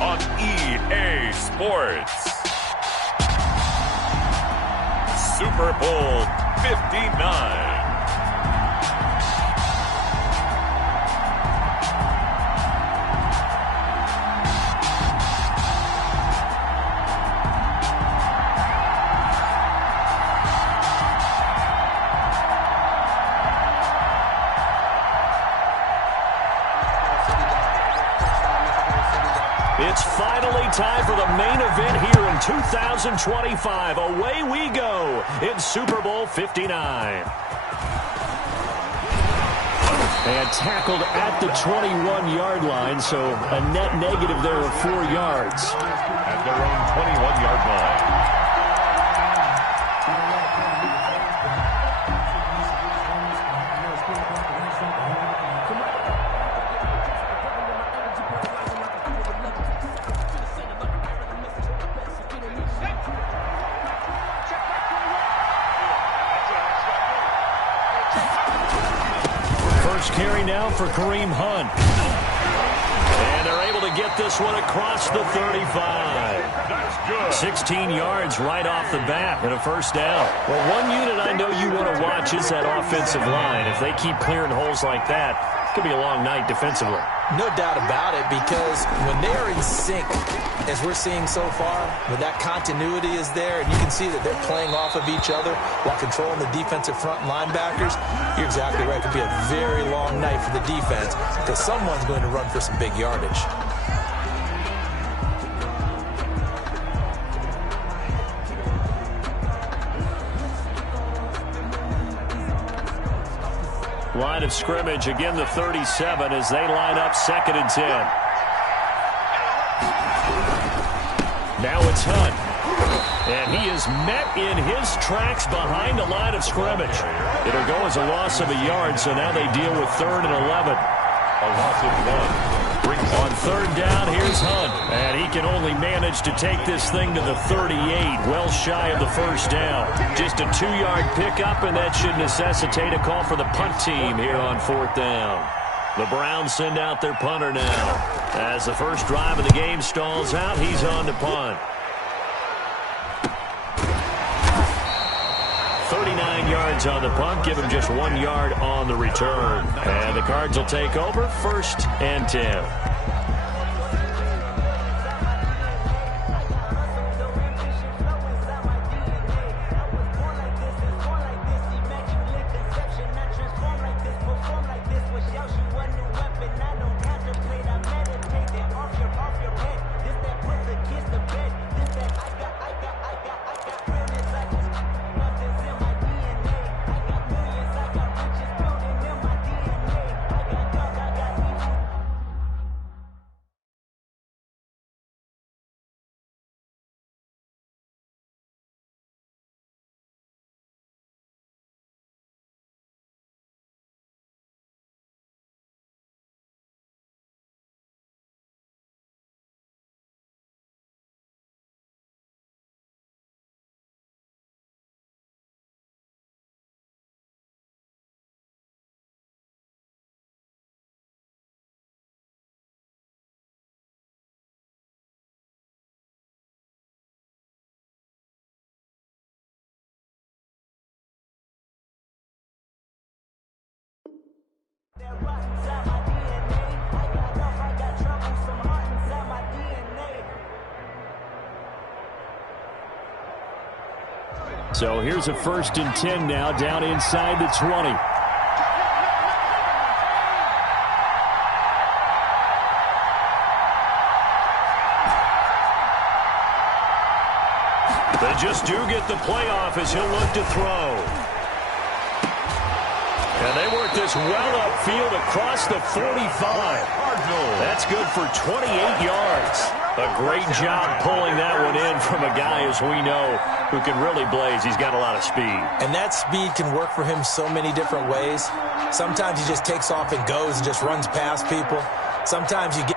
on EA Sports. Super Bowl 59. It's finally time for the main event here in 2025. Away we go in Super Bowl 59. And tackled at the 21-yard line, so a net negative there of 4 yards. At their own 21-yard line. First carry now for Kareem Hunt. And they're able to get this one across the 35. That's good. 16 yards right off the bat and a first down. Well, one unit I know you want to watch is that offensive line. If they keep clearing holes like that, it's going to be a long night defensively. No doubt about it, because when they are in sync, as we're seeing so far, when that continuity is there, and you can see that they're playing off of each other while controlling the defensive front linebackers, you're exactly right. It could be a very long night for the defense because someone's going to run for some big yardage. Line of scrimmage, again the 37 as they line up 2nd and 10. Now it's Hunt. And he is met in his tracks behind the line of scrimmage. It'll go as a loss of a yard, so now they deal with 3rd and 11. A loss of 1. On 3rd down, here's Hunt. And he can only manage to take this thing to the 38, well shy of the first down. Just a 2-yard pickup, and that should necessitate a call for the punt team here on 4th down. The Browns send out their punter now. As the first drive of the game stalls out, he's on to punt. 39 yards on the punt, give him just 1 yard on the return. And the Cards will take over 1st and 10. So here's a 1st and 10 now, down inside the 20. They just do get the playoff as he'll look to throw. And they work this well upfield across the 45. That's good for 28 yards. A great job pulling that one in from a guy, as we know, who can really blaze. He's got a lot of speed. And that speed can work for him so many different ways. Sometimes he just takes off and goes and just runs past people. Sometimes you get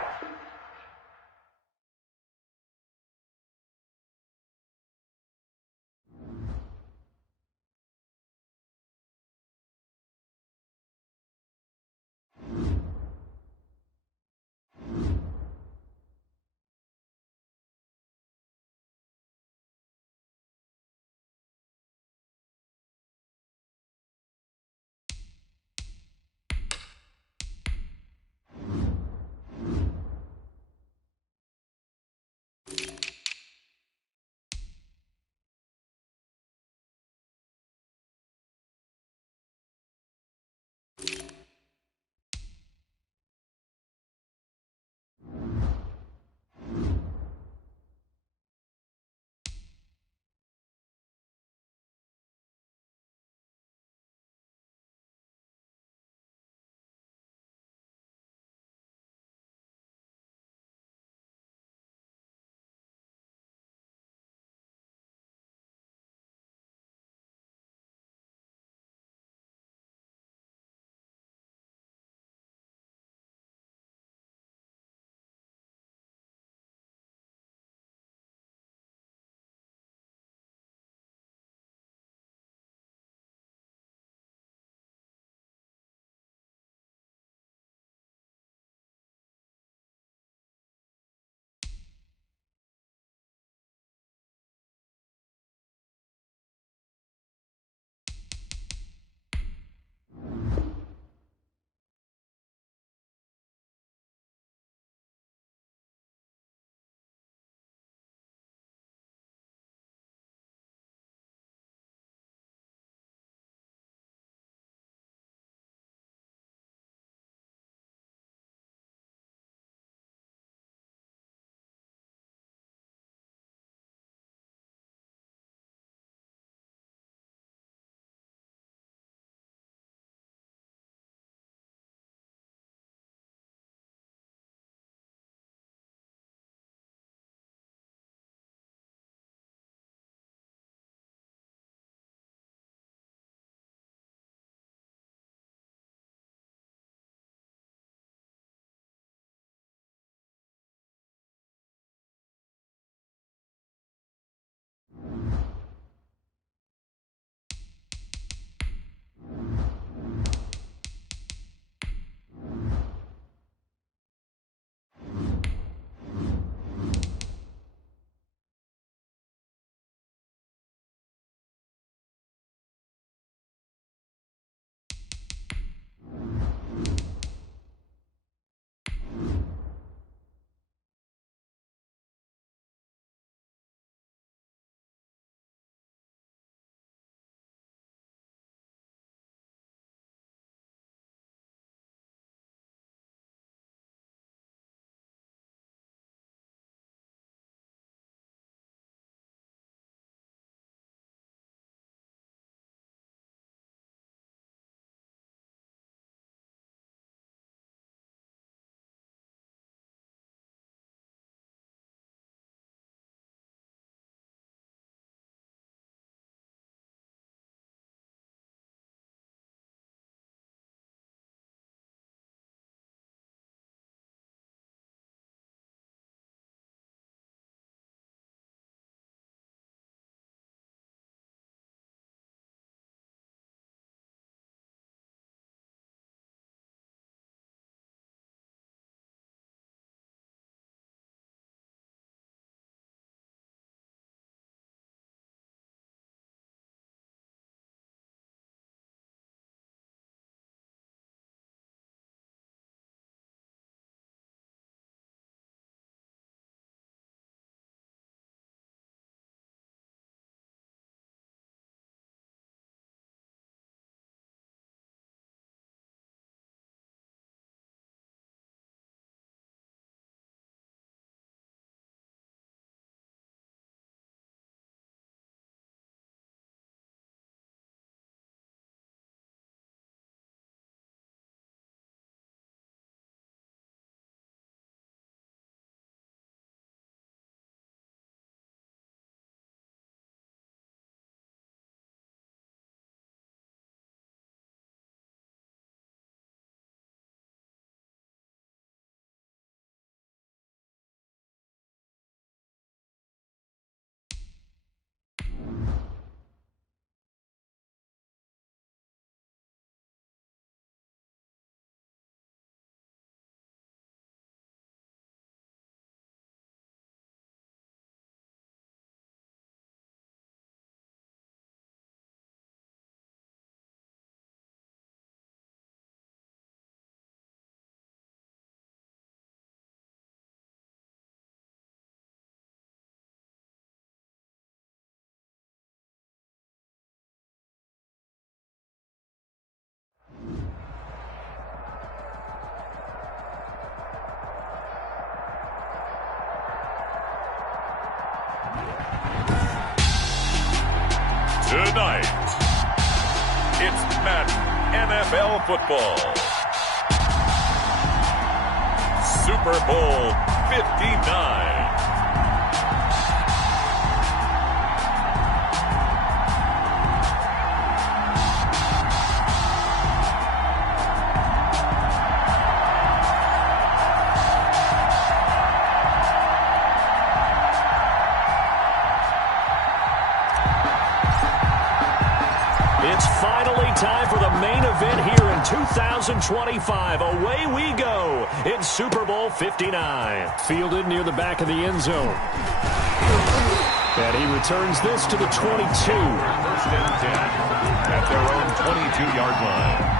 Tonight, it's Madden NFL football. Super Bowl 59. It's finally time for the main event here in 2025. Away we go in Super Bowl 59. Fielded near the back of the end zone. And he returns this to the 22. First and 10 at their own 22-yard line.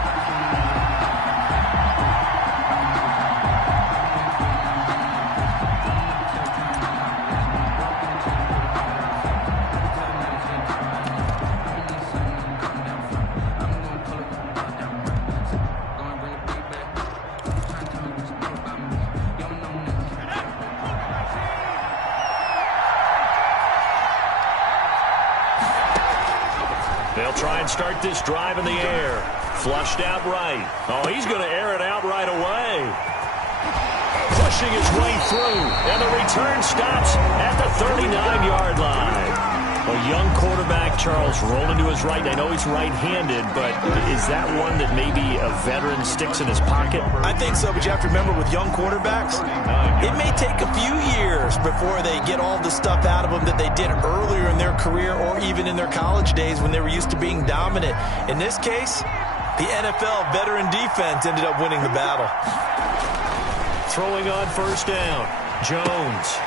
They'll try and start this drive in the air. Flushed out right. Oh, he's going to air it out right away. Pushing his way through. And the return stops at the 39-yard line. A young quarterback, Charles, rolling to his right. I know he's right-handed, but is that one that maybe a veteran sticks in his pocket? I think so, but you have to remember with young quarterbacks, it may take a few years before they get all the stuff out of them that they did earlier in their career or even in their college days when they were used to being dominant. In this case, the NFL veteran defense ended up winning the battle. Throwing on first down, Jones.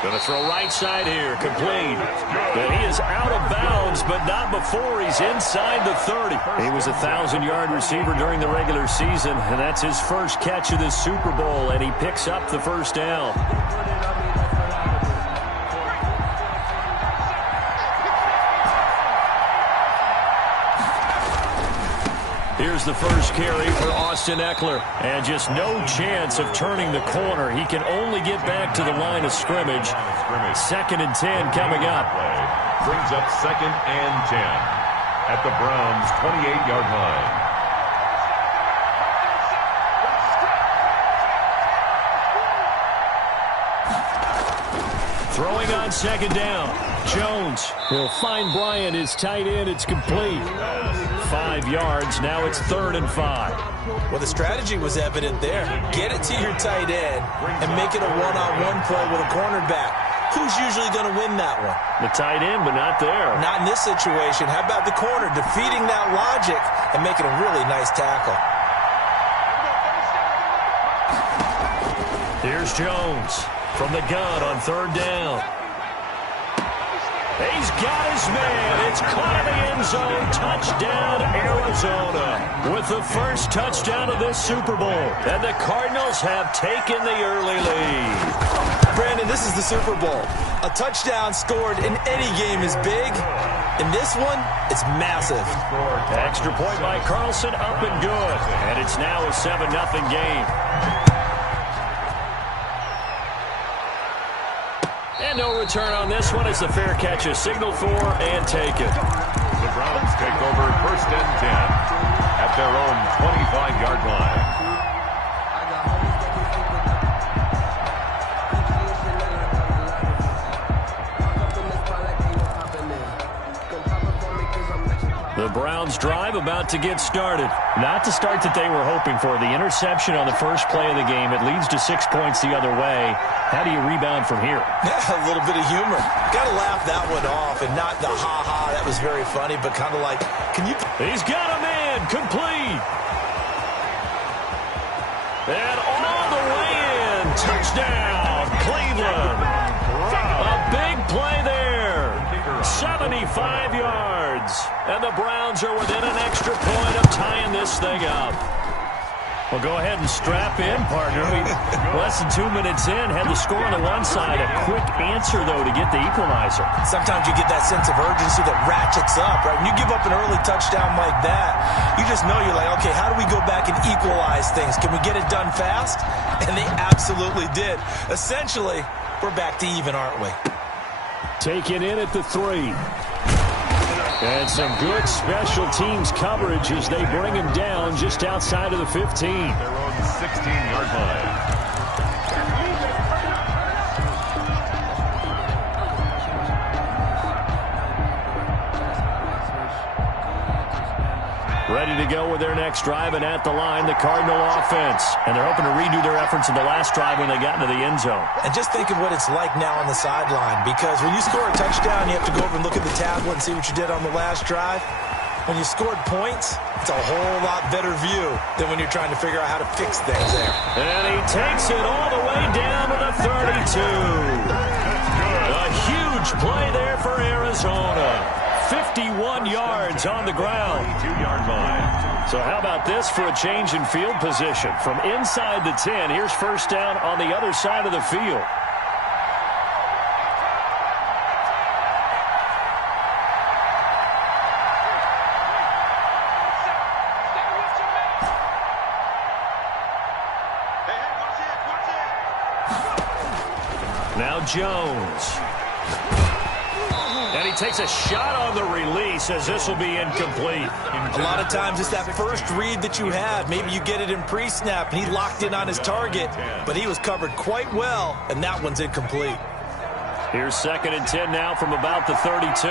Going to throw right side here, complete. But he is out of bounds, but not before he's inside the 30. He was a 1,000-yard receiver during the regular season, and that's his first catch of this Super Bowl, and he picks up the first down. Here's the first carry for Austin Eckler. And just no chance of turning the corner. He can only get back to the line of scrimmage. 2nd and 10 coming up. Brings up 2nd and 10 at the Browns' 28-yard line. Throwing on 2nd down. Jones will find Bryant, his tight end. It's complete. 5 yards. Now it's 3rd and 5. Well, the strategy was evident there. Get it to your tight end and make it a one-on-one play with a cornerback. Who's usually going to win that one? The tight end, but not there. Not in this situation. How about the corner defeating that logic and making a really nice tackle? Here's Jones from the gun on 3rd down. He's got his man. It's caught in the end zone. Touchdown, Arizona. With the first touchdown of this Super Bowl. And the Cardinals have taken the early lead. Brandon, this is the Super Bowl. A touchdown scored in any game is big. In this one, it's massive. Extra point by Carlson, up and good. And it's now a 7-0 game. And no return on this one as the fair catch is signaled for and taken. The Browns take over 1st and 10 at their own 25-yard line. The Browns drive about to get started. Not the start that they were hoping for. The interception on the first play of the game. It leads to 6 points the other way. How do you rebound from here? Yeah, a little bit of humor. Got to laugh that one off and not the ha-ha. That was very funny, but kind of like, can you... He's got a man. Complete. And all the way in. Touchdown, Cleveland. A big play there. 75 yards. And the Browns are within an extra point of tying this thing up. Well, go ahead and strap in, partner. Less than 2 minutes in, had the score on the one side. A quick answer, though, to get the equalizer. Sometimes you get that sense of urgency that ratchets up, right? When you give up an early touchdown like that, you just know you're like, okay, how do we go back and equalize things? Can we get it done fast? And they absolutely did. Essentially, we're back to even, aren't we? Taken in at the 3. And some good special teams coverage as they bring him down just outside of the 15. Their own 16-yard line. Ready to go with their next drive, and at the line, the Cardinal offense. And they're hoping to redo their efforts in the last drive when they got into the end zone. And just think of what it's like now on the sideline, because when you score a touchdown, you have to go over and look at the tablet and see what you did on the last drive. When you scored points, it's a whole lot better view than when you're trying to figure out how to fix things there. And he takes it all the way down to the 32. A huge play there for Arizona. 51 yards on the ground. 2-yard line. So how about this for a change in field position? From inside the 10, here's first down on the other side of the field. Now Jones. And he takes a shot on the release as this will be incomplete. A lot of times it's that first read that you have. Maybe you get it in pre-snap, and he locked in on his target, but he was covered quite well, and that one's incomplete. Here's 2nd and 10 now from about the 32.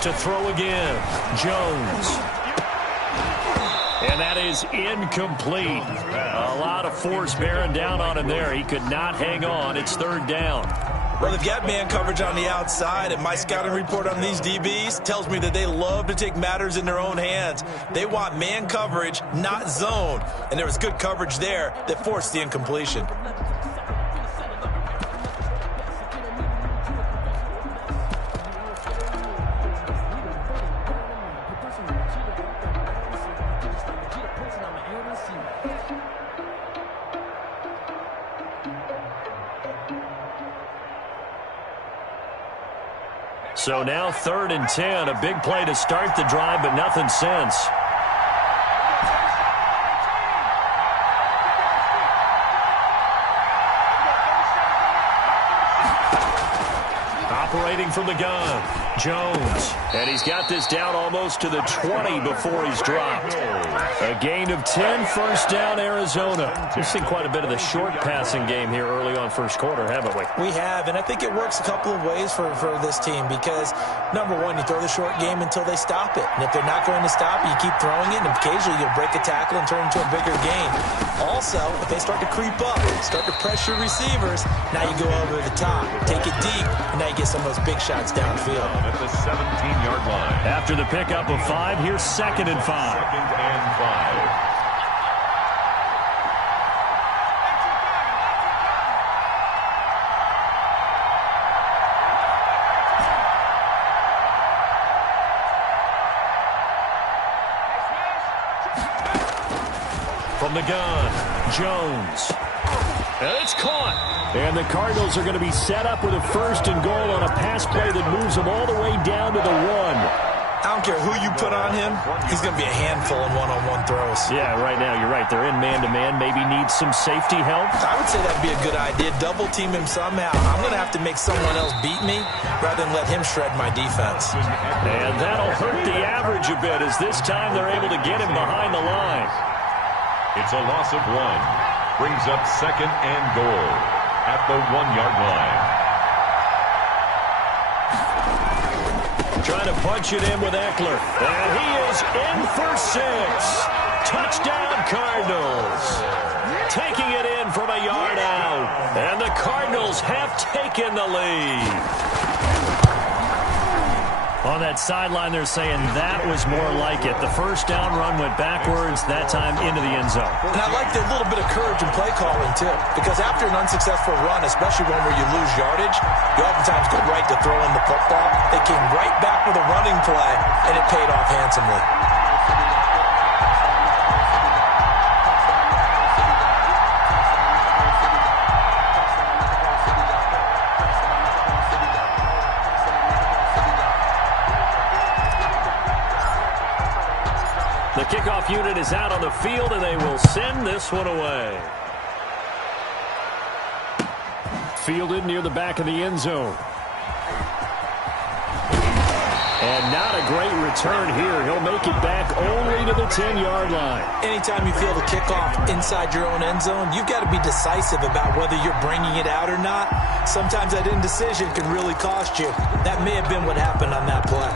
To throw again, Jones. And that is incomplete. A lot of force bearing down on him there. He could not hang on. It's 3rd down. Well, they've got man coverage on the outside, and my scouting report on these DBs tells me that they love to take matters in their own hands. They want man coverage, not zone. And there was good coverage there that forced the incompletion. So now 3rd and 10, a big play to start the drive, but nothing since. Operating from the gun, Jones. And he's got this down almost to the 20 before he's dropped. A gain of 10, first down, Arizona. We've seen quite a bit of the short passing game here early on first quarter, haven't we? We have, and I think it works a couple of ways for this team because, number one, you throw the short game until they stop it. And if they're not going to stop it, you keep throwing it, and occasionally you'll break a tackle and turn it into a bigger gain. Also, if they start to creep up, start to pressure receivers, now you go over the top, take it deep, and now you get some of those big shots downfield. At the 17-yard line. After the pickup of 5, here's 2nd and 5. 2nd and 5. From the gun, Jones. And it's caught. And the Cardinals are going to be set up with a 1st and goal on a pass play that moves them all the way down to the 1. I don't care who you put on him, he's going to be a handful in one-on-one throws. Yeah, right now, you're right. They're in man-to-man. Maybe needs some safety help. I would say that'd be a good idea. Double team him somehow. I'm going to have to make someone else beat me rather than let him shred my defense. And that'll hurt the average a bit as this time they're able to get him behind the line. It's a loss of 1. Brings up 2nd and goal at the 1-yard line. Trying to punch it in with Eckler. And he is in for 6. Touchdown, Cardinals. Taking it in from a yard out. And the Cardinals have taken the lead. On that sideline, they're saying that was more like it. The first down run went backwards, that time into the end zone. And I like the little bit of courage in play calling, too. Because after an unsuccessful run, especially one where you lose yardage, you oftentimes go right to throwing the football. They came right back with a running play, and it paid off handsomely. kickoff unit is out on the field, and they will send this one away. Fielded near the back of the end zone. And not a great return here. He'll make it back only to the 10-yard line. Anytime you field a kickoff inside your own end zone, you've got to be decisive about whether you're bringing it out or not. Sometimes that indecision can really cost you. That may have been what happened on that play.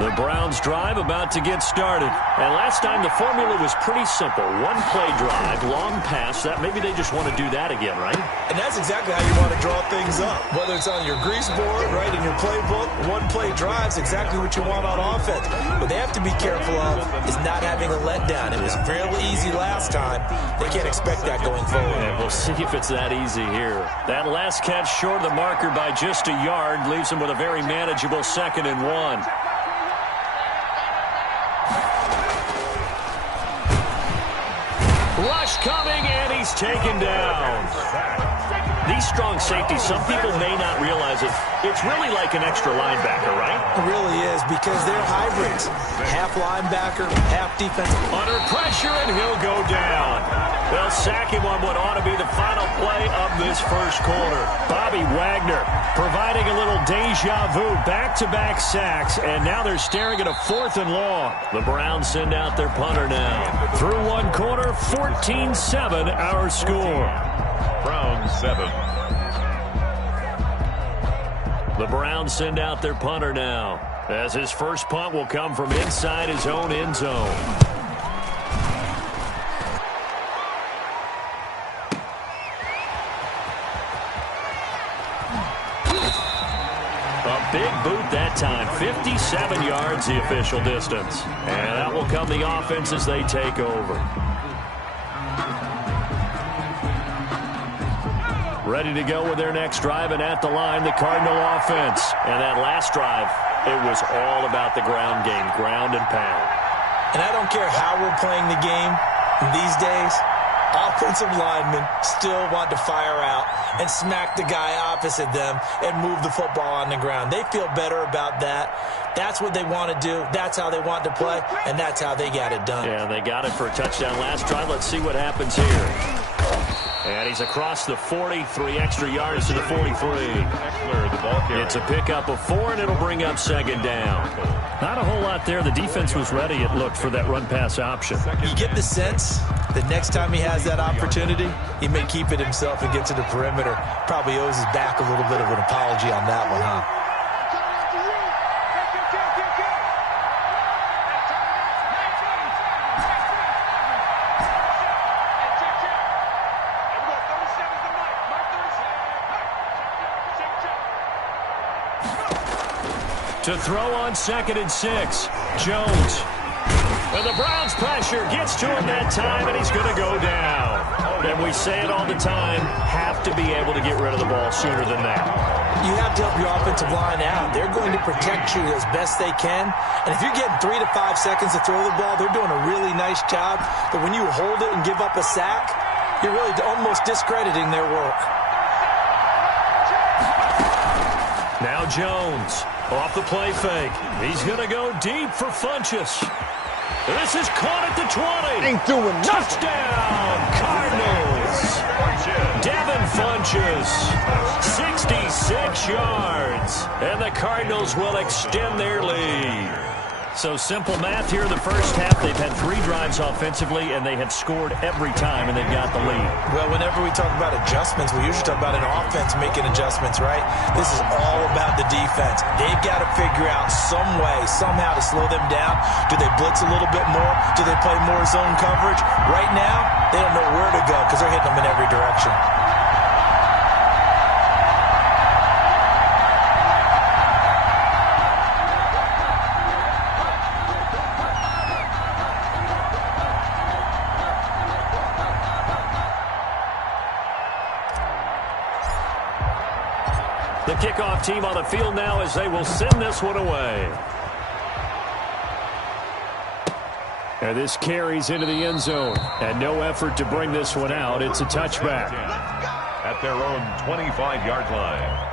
The Browns drive about to get started. And last time the formula was pretty simple. One play drive, long pass. That maybe they just want to do that again, right? And that's exactly how you want to draw things up. Whether it's on your grease board, right, in your playbook, one play drive is exactly what you want on offense. What they have to be careful of is not having a letdown. It was real easy last time. They can't expect that going forward. And we'll see if it's that easy here. That last catch short of the marker by just a yard leaves him with a very manageable 2nd and 1. Rush coming, and he's taken down. These strong safeties, some people may not realize it. It's really like an extra linebacker, right? It really is, because they're hybrids. Half linebacker, half defense. Under pressure, and he'll go down. They'll sack him on what ought to be the final play of this first quarter. Bobby Wagner providing a little deja vu, back-to-back sacks, and now they're staring at a 4th and long. The Browns send out their punter now. Through one quarter, 14-7 our score. Browns 7. The Browns send out their punter now, as his first punt will come from inside his own end zone. A big boot that time, 57 yards the official distance. And that will come the offense as they take over. Ready to go with their next drive, and at the line, the Cardinal offense. And that last drive, it was all about the ground game, ground and pound. And I don't care how we're playing the game these days, offensive linemen still want to fire out and smack the guy opposite them and move the football on the ground. They feel better about that. That's what they want to do. That's how they want to play, and that's how they got it done. Yeah, they got it for a touchdown last drive. Let's see what happens here. And he's across the 40, 3 extra yards to the 43. It's a pickup of 4, and it'll bring up 2nd down. Not a whole lot there. The defense was ready, it looked, for that run-pass option. You get the sense that next time he has that opportunity, he may keep it himself and get to the perimeter. Probably owes his back a little bit of an apology on that one, huh? To throw on 2nd and 6, Jones. And the Browns pressure gets to him that time, and he's going to go down. And we say it all the time, have to be able to get rid of the ball sooner than that. You have to help your offensive line out. They're going to protect you as best they can. And if you're getting 3 to 5 seconds to throw the ball, they're doing a really nice job. But when you hold it and give up a sack, you're really almost discrediting their work. Now Jones. Off the play fake. He's going to go deep for Funchess. This is caught at the 20. Ain't doing nothing. Touchdown, Cardinals. Devin Funchess, 66 yards. And the Cardinals will extend their lead. So simple math here in the first half. They've had 3 drives offensively, and they have scored every time, and they've got the lead. Well, whenever we talk about adjustments, we usually talk about an offense making adjustments, right? This is all about the defense. They've got to figure out some way, somehow to slow them down. Do they blitz a little bit more? Do they play more zone coverage? Right now, they don't know where to go because they're hitting them in every direction. The kickoff team on the field now as they will send this one away. And this carries into the end zone. And no effort to bring this one out. It's a touchback. At their own 25-yard line.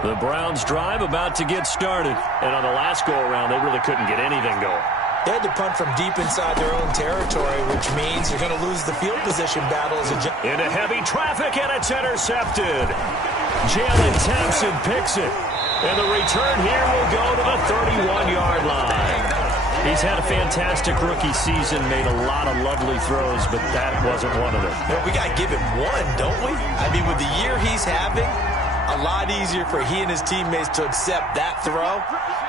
The Browns drive about to get started. And on the last go-around, they really couldn't get anything going. They had to punt from deep inside their own territory, which means you're going to lose the field position battle. Into heavy traffic, and it's intercepted. Jalen Thompson picks it. And the return here will go to the 31-yard line. He's had a fantastic rookie season, made a lot of lovely throws, but that wasn't one of them. Well, we got to give him one, don't we? I mean, with the year he's having, a lot easier for he and his teammates to accept that throw,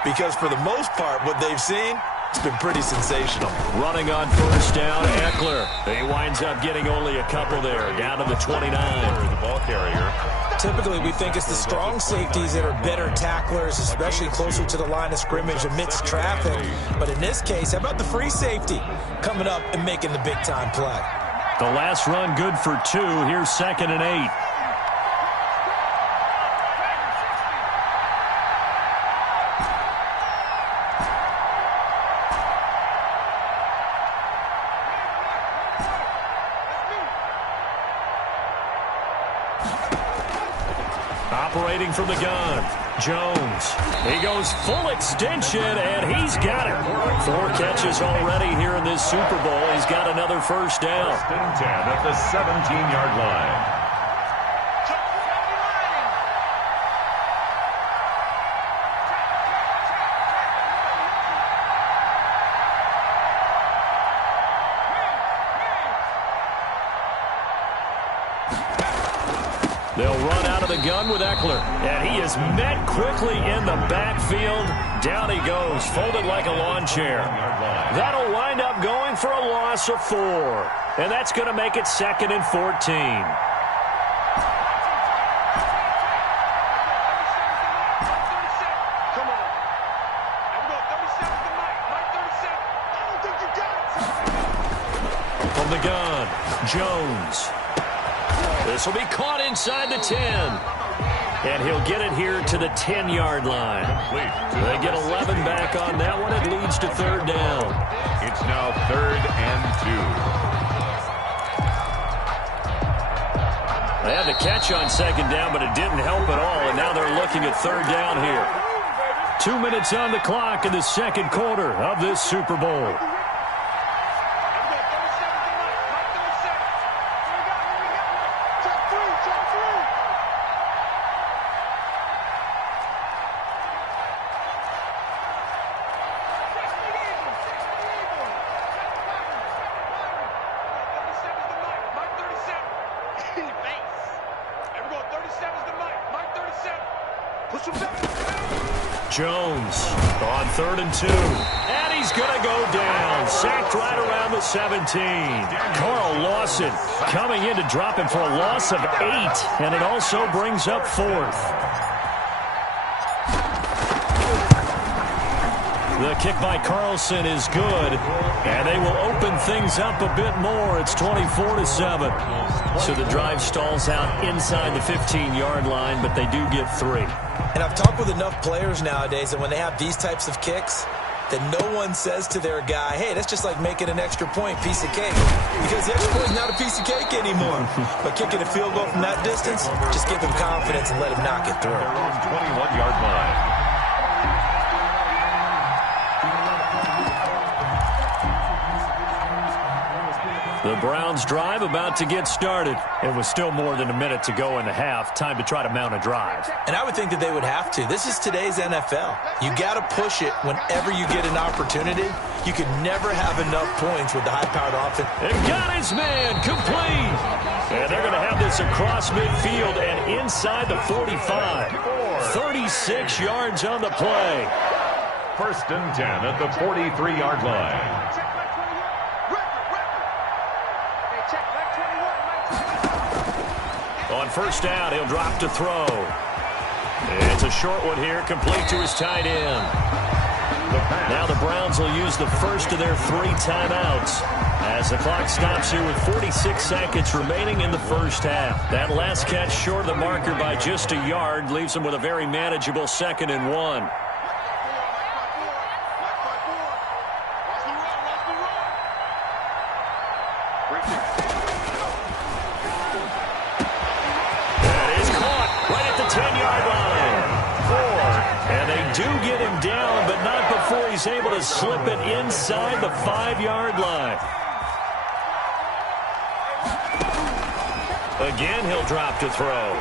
because for the most part, what they've seen, it's been pretty sensational. Running on first down, Eckler. He winds up getting only a couple there, down to the 29. The ball carrier. Typically, we think it's the strong safeties that are better tacklers, especially closer to the line of scrimmage amidst traffic. But in this case, how about the free safety coming up and making the big-time play? The last run good for 2. Here's 2nd and 8. Operating from the gun, Jones. He goes full extension, and he's got it. 4 catches already here in this Super Bowl. He's got another first down. 1st and 10 at the 17-yard line. They'll run out of the gun with Eckler. And he is met quickly in the backfield. Down he goes, folded like a lawn chair. That'll wind up going for a loss of 4. And that's going to make it 2nd and 14. From the gun, Jones. This will be caught inside the 10. And he'll get it here to the 10-yard line. They get 11 back on that one. It leads to 3rd down. It's now 3rd and 2. They had the catch on 2nd down, but it didn't help at all. And now they're looking at 3rd down here. 2 minutes on the clock in the 2nd quarter of this Super Bowl. Jones on 3rd and 2. And he's going to go down. Sacked right around the 17. Carl Lawson coming in to drop him for a loss of 8. And it also brings up 4th. The kick by Carlson is good. And they will open things up a bit more. It's 24-7. So the drive stalls out inside the 15-yard line, but they do get 3. And I've talked with enough players nowadays that when they have these types of kicks, that no one says to their guy, hey, that's just like making an extra point, piece of cake. Because the extra point is not a piece of cake anymore. But kicking a field goal from that distance, just give him confidence and let him knock it through. 21-yard line. The Browns drive about to get started. It was still more than a minute to go in the half. Time to try to mount a drive. And I would think that they would have to. This is today's NFL. You got to push it whenever you get an opportunity. You can never have enough points with the high-powered offense. And got his man complete. And they're going to have this across midfield and inside the 45. 36 yards on the play. 1st and 10 at the 43-yard line. On 1st down, he'll drop to throw. It's a short one here, complete to his tight end. Now the Browns will use the first of their 3 timeouts as the clock stops here with 46 seconds remaining in the first half. That last catch short of the marker by just a yard leaves them with a very manageable 2nd and 1. That is caught right at the 10-yard line. he's able to slip it inside the 5-yard line. Again, he'll drop to throw.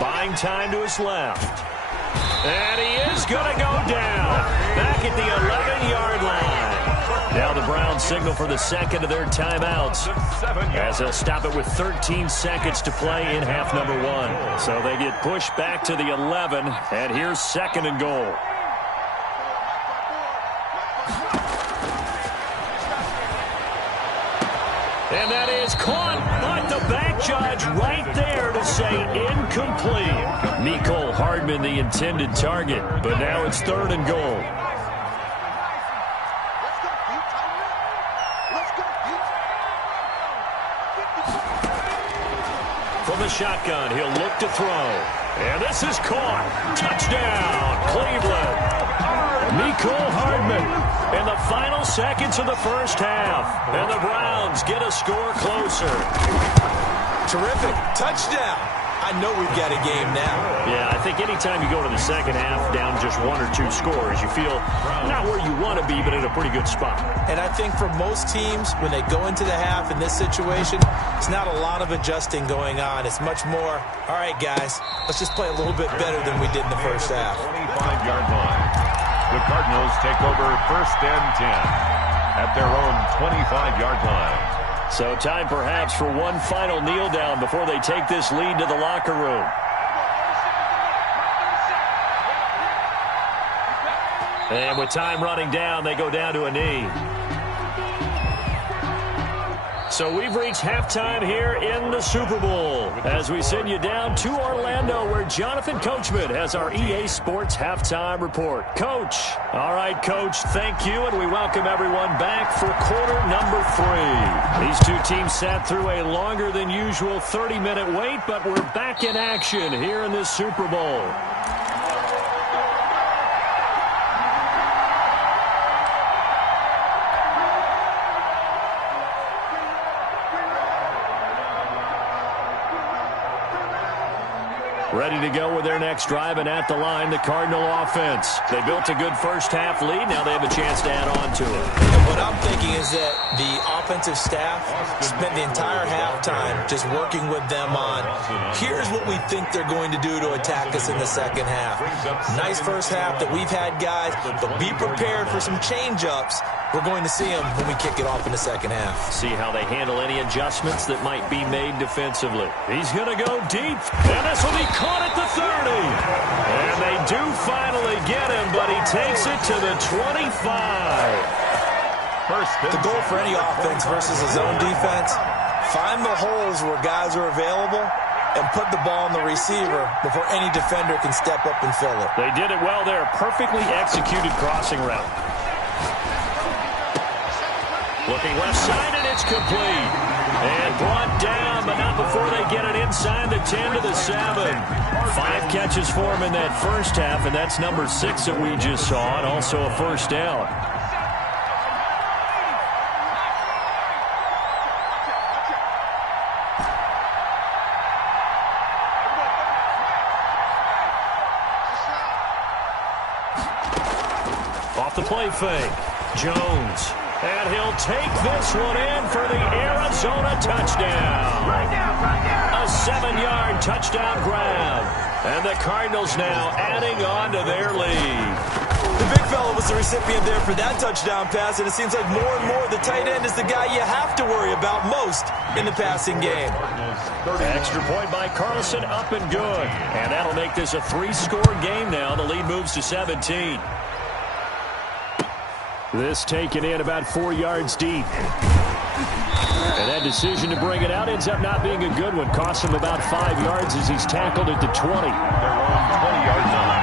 Buying time to his left. And he is going to go down. Back at the 11-yard line. Now the Browns signal for the second of their timeouts, as they'll stop it with 13 seconds to play in half number 1. So they get pushed back to the 11, and here's 2nd and goal. And that is caught, but the back judge right there to say incomplete. Mecole Hardman the intended target, but now it's 3rd and goal. From the shotgun, he'll look to throw. And this is caught. Touchdown, Cleveland. Mecole Hardman in the final seconds of the first half. And the Browns get a score closer. Terrific. Touchdown. I know we've got a game now. Yeah, I think anytime you go to the second half down just 1 or 2 scores, you feel not where you want to be, but in a pretty good spot. And I think for most teams, when they go into the half in this situation, it's not a lot of adjusting going on. It's much more, all right, guys, let's just play a little bit better than we did in the first half. 25-yard line. The Cardinals take over 1st and 10 at their own 25-yard line. So time perhaps for one final kneel down before they take this lead to the locker room. And with time running down, they go down to a knee. So we've reached halftime here in the Super Bowl as we send you down to Orlando, where Jonathan Coachman has our EA Sports Halftime Report. Coach. All right, Coach, thank you, and we welcome everyone back for quarter number 3. These two teams sat through a longer than usual 30-minute wait, but we're back in action here in this Super Bowl. Ready to go with their next drive, and at the line, the Cardinal offense. They built a good first-half lead. Now they have a chance to add on to it. And what I'm thinking is that the offensive staff spent the entire halftime just working with them on, here's what we think they're going to do to attack us in the second half. Nice first half that we've had, guys, but be prepared for some change-ups. We're going to see them when we kick it off in the second half. See how they handle any adjustments that might be made defensively. He's going to go deep, and this will be caught at the 30. And they do finally get him, but he takes it to the 25. The goal for any offense versus a zone defense, find the holes where guys are available and put the ball on the receiver before any defender can step up and fill it. They did it well there. Perfectly executed crossing route. Looking left side, and it's complete. And brought down, but not before they get it inside the 10 to the 7. 5 catches for him in that first half, and that's number 6 that we just saw, and also a first down. Off the play fake. Jones. And he'll take this one in for the Arizona touchdown. A 7-yard touchdown grab. And the Cardinals now adding on to their lead. The big fella was the recipient there for that touchdown pass, and it seems like more and more the tight end is the guy you have to worry about most in the passing game. Extra point by Carlson, up and good. And that'll make this a 3-score game now. The lead moves to 17. This taken in about 4 yards deep. And that decision to bring it out ends up not being a good one. Costs him about 5 yards as he's tackled at the 20. Their own 20-yard line.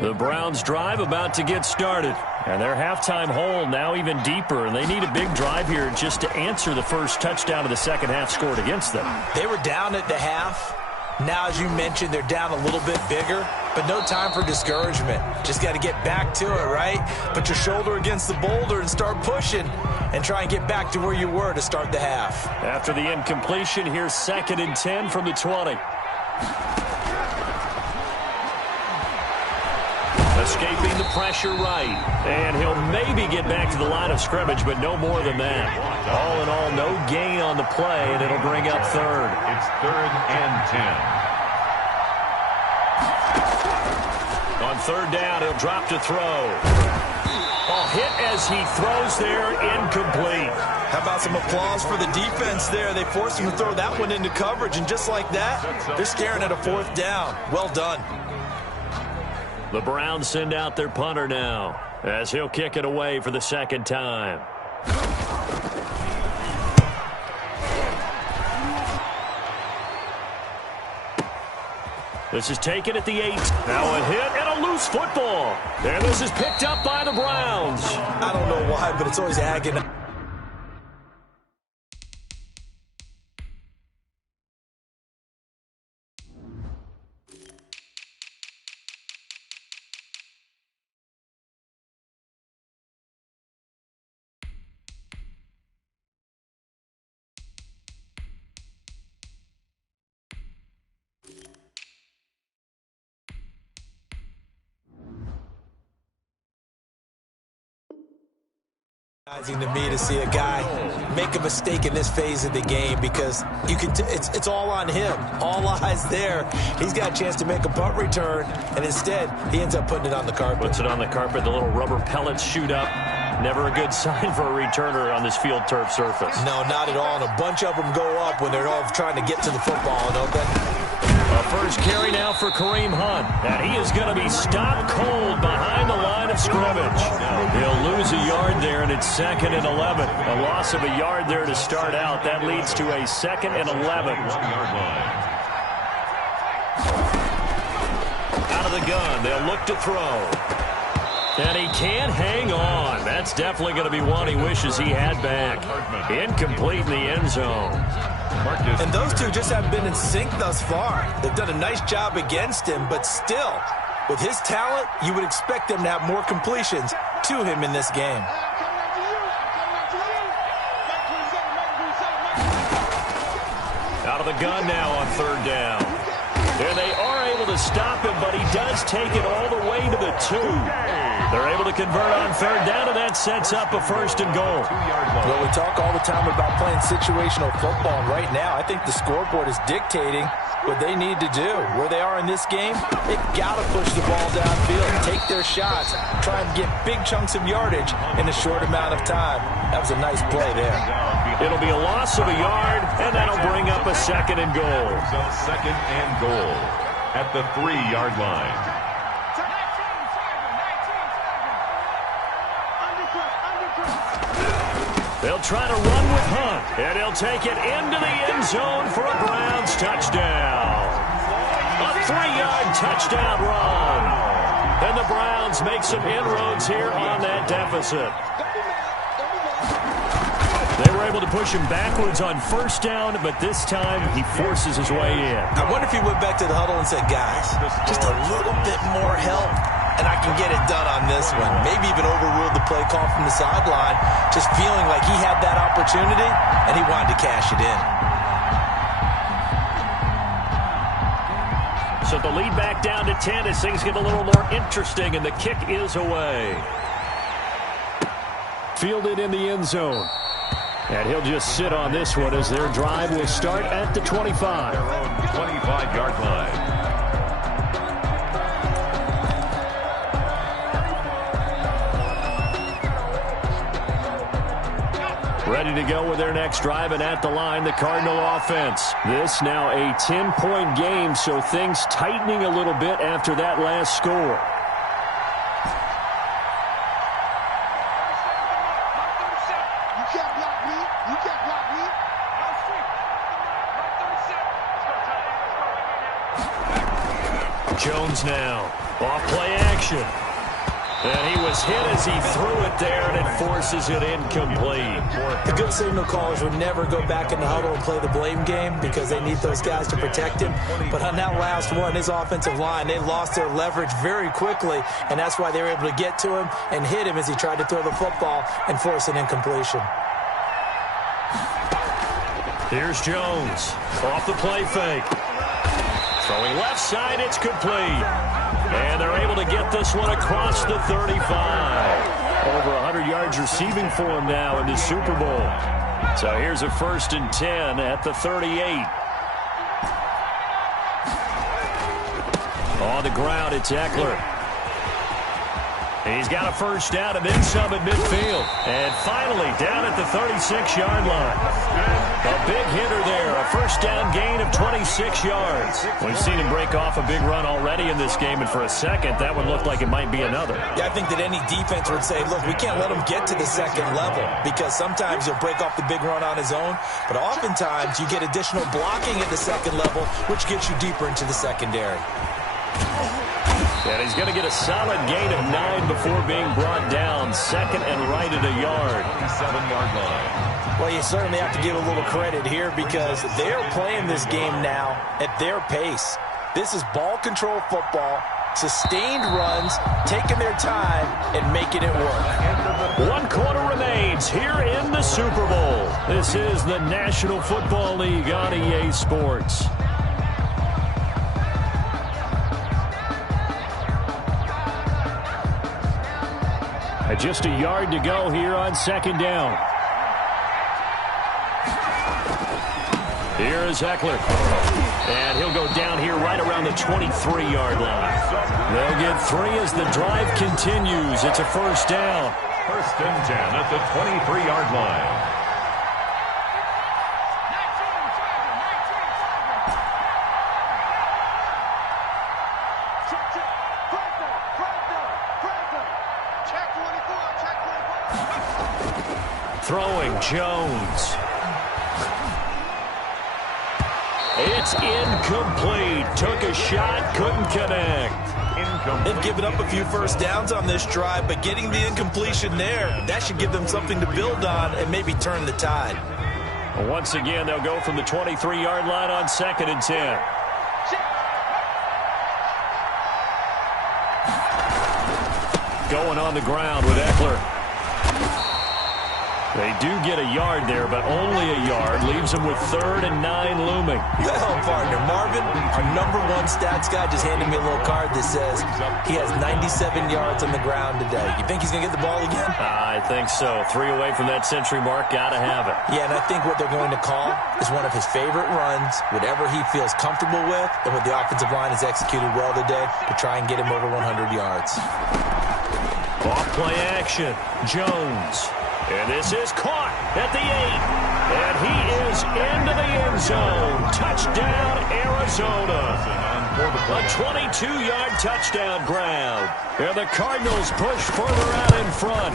The Browns drive about to get started. And their halftime hole now even deeper. And they need a big drive here just to answer the first touchdown of the second half scored against them. They were down at the half. Now, as you mentioned, they're down a little bit bigger, but no time for discouragement. Just got to get back to it, right? Put your shoulder against the boulder and start pushing and try and get back to where you were to start the half. After the incompletion, here's 2nd and 10 from the 20. Escaping the pressure right. And he'll maybe get back to the line of scrimmage, but no more than that. All in all, no gain on the play, and it'll bring up 3rd. It's 3rd and 10. On 3rd down, he'll drop to throw. Hit as he throws there, incomplete. How about some applause for the defense there? They forced him to throw that one into coverage, and just like that, they're staring at a 4th down. Well done. The Browns send out their punter now, as he'll kick it away for the 2nd time. This is taken at the 8. Now a hit and a loose football. And this is picked up by the Browns. I don't know why, but it's always agony. To me to see a guy make a mistake in this phase of the game, because you can it's all on him. All eyes there. He's got a chance to make a punt return, and instead he ends up putting it on the carpet. Puts it on the carpet. The little rubber pellets shoot up. Never a good sign for a returner on this field turf surface. No, not at all. And a bunch of them go up when they're all trying to get to the football, don't they? A first carry now for Kareem Hunt. And he is going to be stopped cold behind the line of scrimmage. He'll lose a yard there, and it's 2nd and 11. A loss of a yard there to start out. That leads to a 2nd and 11. Out of the gun. They'll look to throw. And he can't hang on. That's definitely going to be one he wishes he had back. Incomplete in the end zone. And those two just haven't been in sync thus far. They've done a nice job against him, but still, with his talent, you would expect them to have more completions to him in this game. Out of the gun now on 3rd down. And they are able to stop him, but he does take it all the way to the 2. They're able to convert on 3rd down, and that sets up a 1st and goal. Well, we talk all the time about playing situational football, and right now I think the scoreboard is dictating what they need to do. Where they are in this game, they've got to push the ball downfield, take their shots, try and get big chunks of yardage in a short amount of time. That was a nice play there. It'll be a loss of a yard, and that'll bring up a 2nd and goal. So 2nd and goal at the 3-yard line. They'll try to run with Hunt, and he'll take it into the end zone for a Browns touchdown. A 3-yard touchdown run. And the Browns make some inroads here on that deficit. They were able to push him backwards on 1st down, but this time he forces his way in. I wonder if he went back to the huddle and said, guys, just a little bit more help, and I can get it done on this one. Maybe even overruled the play call from the sideline, just feeling like he had that opportunity, and he wanted to cash it in. So the lead back down to 10 as things get a little more interesting, and the kick is away. Fielded in the end zone. And he'll just sit on this one as their drive will start at the 25. Their own 25-yard line. Ready to go with their next drive, and at the line, the Cardinal offense. This now a 10-point game, so things tightening a little bit after that last score. Jones now. Off play action. And he was hit as he threw it there, and it forces it incomplete. The good signal callers would never go back in the huddle and play the blame game because they need those guys to protect him. But on that last one, his offensive line, they lost their leverage very quickly, and that's why they were able to get to him and hit him as he tried to throw the football and force an incompletion. Here's Jones off the play fake. Throwing left side, it's complete. And they're able to get this one across the 35. Over 100 yards receiving for him now in the Super Bowl. So here's a 1st and 10 at the 38. On the ground, it's Eckler. He's got a 1st down and then some at midfield. And finally, down at the 36-yard line. A big hitter there, a 1st down gain of 26 yards. We've seen him break off a big run already in this game, and for a second, that would look like it might be another. Yeah, I think that any defense would say, look, we can't let him get to the second level because sometimes he'll break off the big run on his own, but oftentimes you get additional blocking at the second level, which gets you deeper into the secondary. And he's going to get a solid gain of 9 before being brought down. 2nd and right at a yard. 7-yard line. Well, you certainly have to give a little credit here because they're playing this game now at their pace. This is ball control football, sustained runs, taking their time, and making it work. 1 quarter remains here in the Super Bowl. This is the National Football League on EA Sports. Just a yard to go here on 2nd down. Here is Eckler. And he'll go down here right around the 23-yard line. They'll get 3 as the drive continues. It's a 1st down. 1st and 10 at the 23-yard line. Throwing Jones. It's incomplete. Took a shot, couldn't connect. They've given up a few 1st downs on this drive, but getting the incompletion there, that should give them something to build on and maybe turn the tide. Once again, they'll go from the 23-yard line on 2nd and 10. Going on the ground with Eckler. They do get a yard there, but only a yard. Leaves them with 3rd and 9 looming. Well, partner, Marvin, our #1 stats guy, just handed me a little card that says he has 97 yards on the ground today. You think he's going to get the ball again? I think so. 3 away from that century mark. Got to have it. Yeah, and I think what they're going to call is one of his favorite runs, whatever he feels comfortable with, and what the offensive line has executed well today to try and get him over 100 yards. Off play action. Jones. And this is caught at the 8. And he is into the end zone. Touchdown, Arizona. A 22-yard touchdown grab. And the Cardinals push further out in front.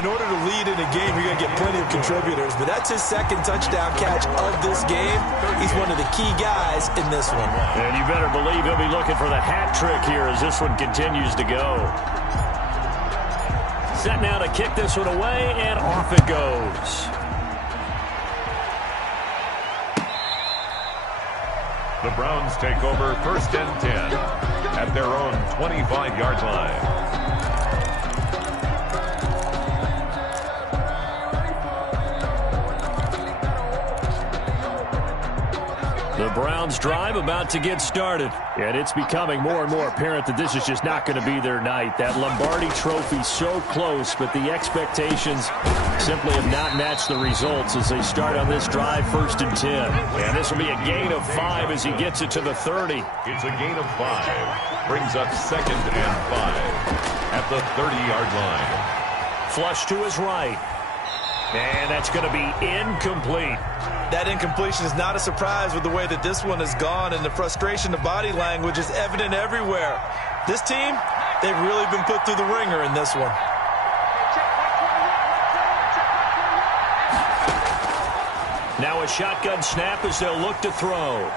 In order to lead in a game, you're going to get plenty of contributors, but that's his 2nd touchdown catch of this game. He's one of the key guys in this one. And you better believe he'll be looking for the hat trick here as this one continues to go. Set now to kick this one away, and off it goes. The Browns take over 1st and 10 at their own 25-yard line. The Browns drive about to get started. And it's becoming more and more apparent that this is just not going to be their night. That Lombardi trophy so close, but the expectations simply have not matched the results as they start on this drive 1st and 10. And this will be a gain of 5 as he gets it to the 30. It's a gain of 5. Brings up 2nd and 5 at the 30-yard line. Flush to his right. And that's going to be incomplete. That incompletion is not a surprise with the way that this one has gone, and the frustration of body language is evident everywhere. This team, they've really been put through the ringer in this one. Now a shotgun snap as they'll look to throw.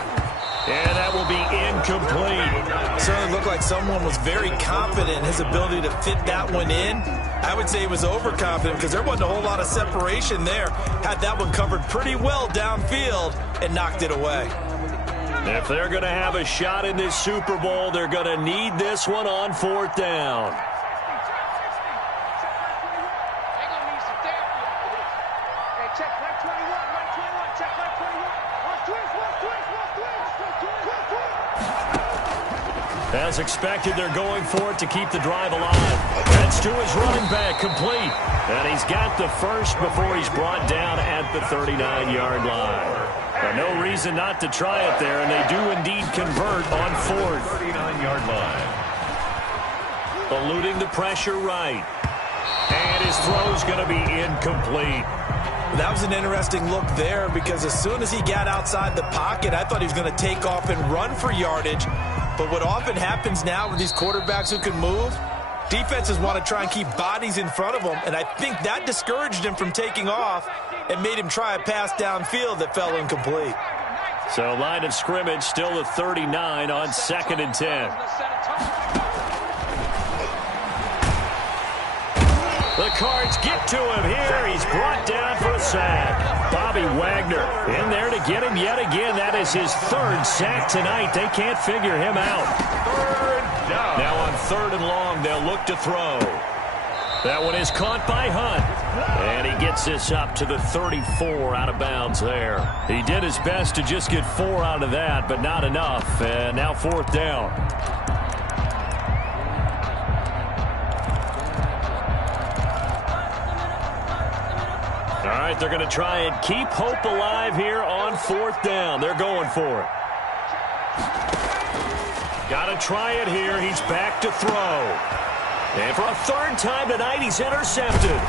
And that will be incomplete. Certainly looked like someone was very confident in his ability to fit that one in. I would say he was overconfident because there wasn't a whole lot of separation there. Had that one covered pretty well downfield and knocked it away. If they're going to have a shot in this Super Bowl, they're going to need this one on 4th down. As expected, they're going for it to keep the drive alive. That's to his running back, complete. And he's got the first before he's brought down at the 39-yard line. But no reason not to try it there, and they do indeed convert on 4th. 39-yard line. Eluding the pressure right. And his throw's going to be incomplete. That was an interesting look there because as soon as he got outside the pocket, I thought he was going to take off and run for yardage. But what often happens now with these quarterbacks who can move, defenses want to try and keep bodies in front of them, and I think that discouraged him from taking off and made him try a pass downfield that fell incomplete. So line of scrimmage still at 39 on 2nd and 10. The Cards get to him here. He's brought down for a sack. Bobby Wagner in there to get him yet again. That is his 3rd sack tonight. They can't figure him out. 3rd down. Now on 3rd and long, they'll look to throw. That one is caught by Hunt. And he gets this up to the 34 out of bounds there. He did his best to just get 4 out of that, but not enough. And now 4th down. All right, they're going to try and keep hope alive here on 4th down. They're going for it. Got to try it here. He's back to throw. And for a 3rd time tonight, he's intercepted.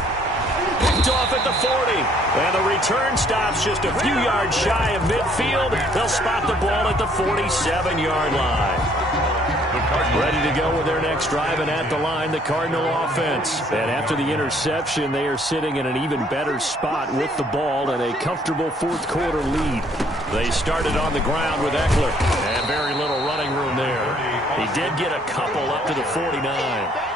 Picked off at the 40. And the return stops just a few yards shy of midfield. They'll spot the ball at the 47-yard line. Ready to go with their next drive, and at the line, the Cardinal offense. And after the interception, they are sitting in an even better spot with the ball and a comfortable 4th quarter lead. They started on the ground with Eckler, and very little running room there. He did get a couple up to the 49.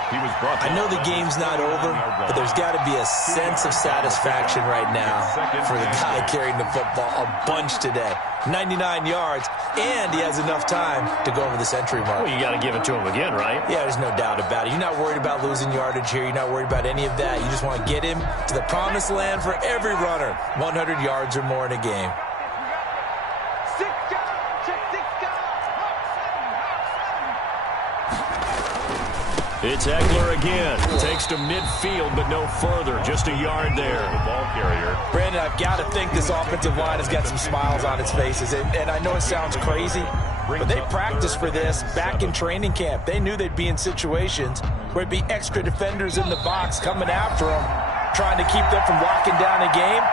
I know the game's not over, but there's got to be a sense of satisfaction right now for the guy carrying the football a bunch today. 99 yards, and he has enough time to go over the century mark. Well, you got to give it to him again, right? Yeah, there's no doubt about it. You're not worried about losing yardage here. You're not worried about any of that. You just want to get him to the promised land for every runner. 100 yards or more in a game. It's Eckler again. Takes to midfield, but no further. Just a yard there. The ball carrier. Brandon, I've got to think this offensive line has got some smiles on its faces. And I know it sounds crazy, but they practiced for this back in training camp. They knew they'd be in situations where it'd be extra defenders in the box coming after them, trying to keep them from locking down a game.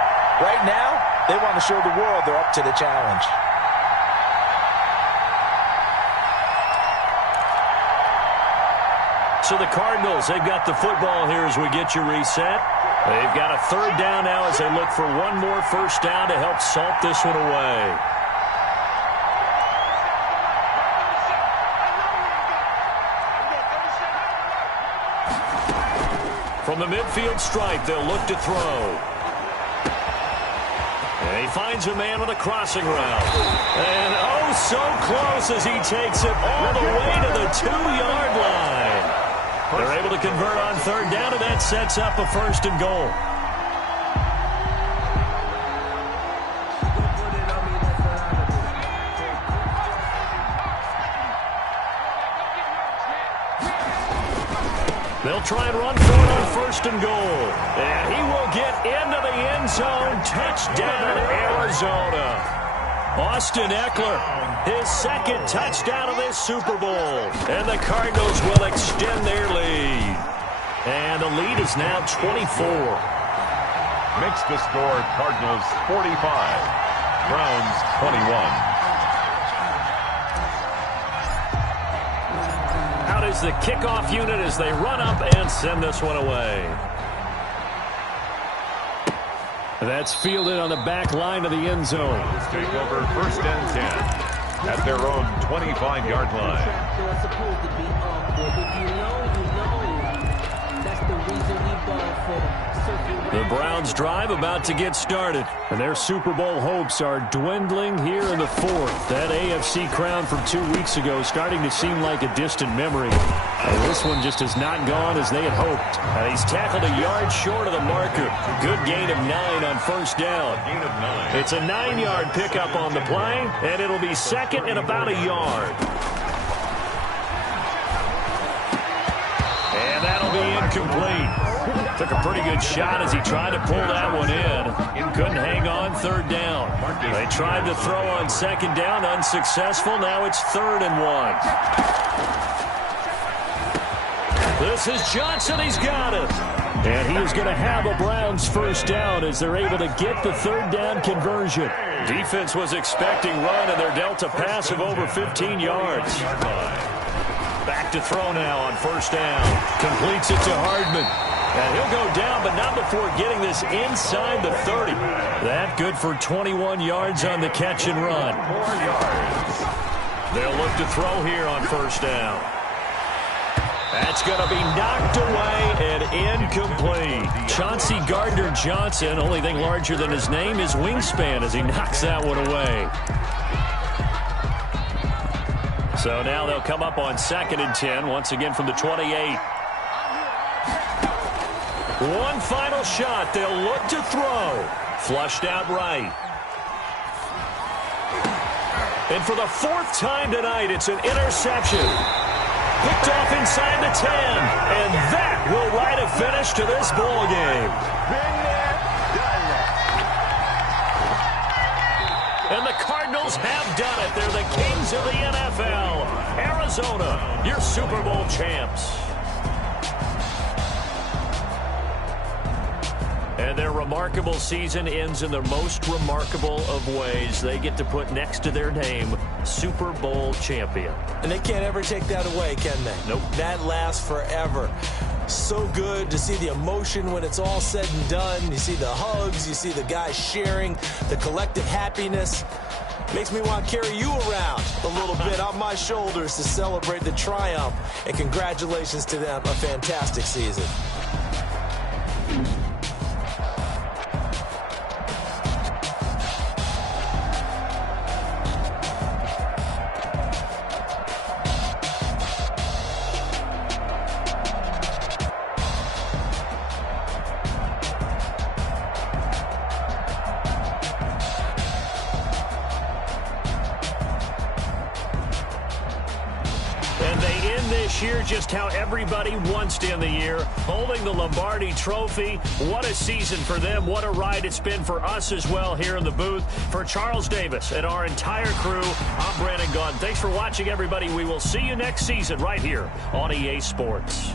Right now, they want to show the world they're up to the challenge. So the Cardinals, they've got the football here as we get you reset. They've got a 3rd down now as they look for one more 1st down to help salt this one away. From the midfield stripe, they'll look to throw. And he finds a man on a crossing route. And oh, so close as he takes it all the way to the 2-yard line. They're able to convert on 3rd down, and that sets up a 1st and goal. They'll try and run for it on 1st and goal. And he will get into the end zone. Touchdown, Arizona. Austin Eckler, his 2nd touchdown of this Super Bowl. And the Cardinals will extend their lead. And the lead is now 24. Makes the score Cardinals 45, Browns 21. Out is the kickoff unit as they run up and send this one away. That's fielded on the back line of the end zone. Take over 1st and 10. at their own 25-yard line. The Browns drive about to get started, and their Super Bowl hopes are dwindling here in the fourth. That AFC crown from 2 weeks ago is starting to seem like a distant memory. And this one just has not gone as they had hoped. And he's tackled a yard short of the marker. Good gain of 9 on first down. It's a 9-yard pickup on the play, and it'll be second and about a yard. And that'll be incomplete. Took a pretty good shot as he tried to pull that one in. Couldn't hang on third down. They tried to throw on second down, unsuccessful. Now it's 3rd and 1. This is Johnson. He's got it. And he is going to have a Browns first down as they're able to get the 3rd down conversion. Defense was expecting run, and they're dealt a pass of over 15 yards. Back to throw now on first down. Completes it to Hardman. And he'll go down, but not before getting this inside the 30. That good for 21 yards on the catch and run. 4 yards. They'll look to throw here on first down. That's going to be knocked away and incomplete. Chauncey Gardner-Johnson, only thing larger than his name is wingspan as he knocks that one away. So now they'll come up on 2nd and 10, once again from the 28. One final shot. They'll look to throw. Flushed out right. And for the 4th time tonight, it's an interception. Picked off inside the 10. And that will write a finish to this ball game. And the Cardinals have done it. They're the kings of the NFL. Arizona, your Super Bowl champs. And their remarkable season ends in the most remarkable of ways. They get to put next to their name, Super Bowl champion. And they can't ever take that away, can they? Nope. That lasts forever. So good to see the emotion when it's all said and done. You see the hugs, you see the guys sharing, the collective happiness. Makes me want to carry you around a little bit on my shoulders to celebrate the triumph. And congratulations to them, a fantastic season. Just how everybody wants to end the year, holding the Lombardi Trophy. What a season for them. What a ride it's been for us as well here in the booth. For Charles Davis and our entire crew, I'm Brandon Gaudin. Thanks for watching, everybody. We will see you next season right here on EA Sports.